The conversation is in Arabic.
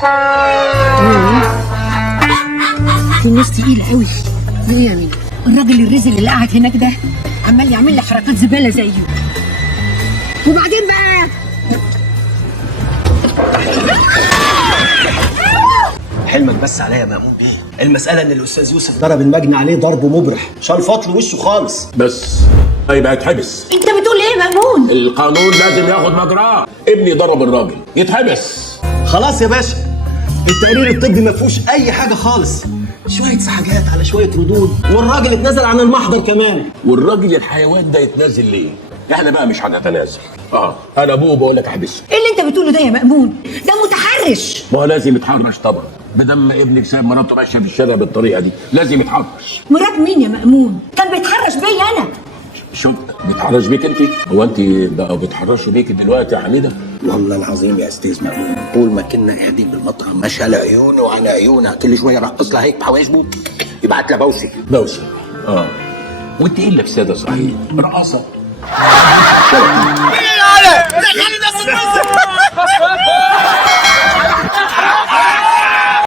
في ناس تقيلة قوي. ايه يا مين؟ الراجل الرزل اللي قاعد هناك ده عمال يعمل لي حركات زبالة زيه. وبعدين بقى حلمك بس عليا يا مأمون بيه. المسألة إن الأستاذ يوسف ضرب المجني عليه ضرب مبرح، شال فطل وشه خالص. بس يبقى يتحبس. انت بتقول ايه يا مأمون؟ القانون لازم ياخد مجراه. ابني ضرب الراجل، يتحبس. خلاص يا باشا، التقرير الطبي ما فيهوش أي حاجة خالص، شوية سحاجات على شوية ردود، والراجل اتنزل عن المحضر كمان. والراجل الحيوان ده يتنازل ليه؟ احنا بقى مش هنتنازل. انا ابوه بقول لك احبسه. ايه اللي انت بتقوله ده يا مأمون؟ ده متحرش. ما هو لازم يتحرش طبعا، بدل ما ابنك سايب مراته ماشيه في الشارع بالطريقه دي، لازم يتحرش. مرات مين يا مأمون؟ كان بيتحرش بيا انا. شوف، بيتحرش بيك انت؟ هو انت بقى بيتحرشوا بيك دلوقتي يا حميده؟ والله العظيم يا استاذ مأمون، طول ما كنا قاعدين بالمطعم ماشي على عيونه وعلى عيونها، كل شويه رقص لها هيك بحواجبه يبعت لها بوسه. بوسه. وانت ايه اللي في ساده صحيح؟ رقصه. ده خالد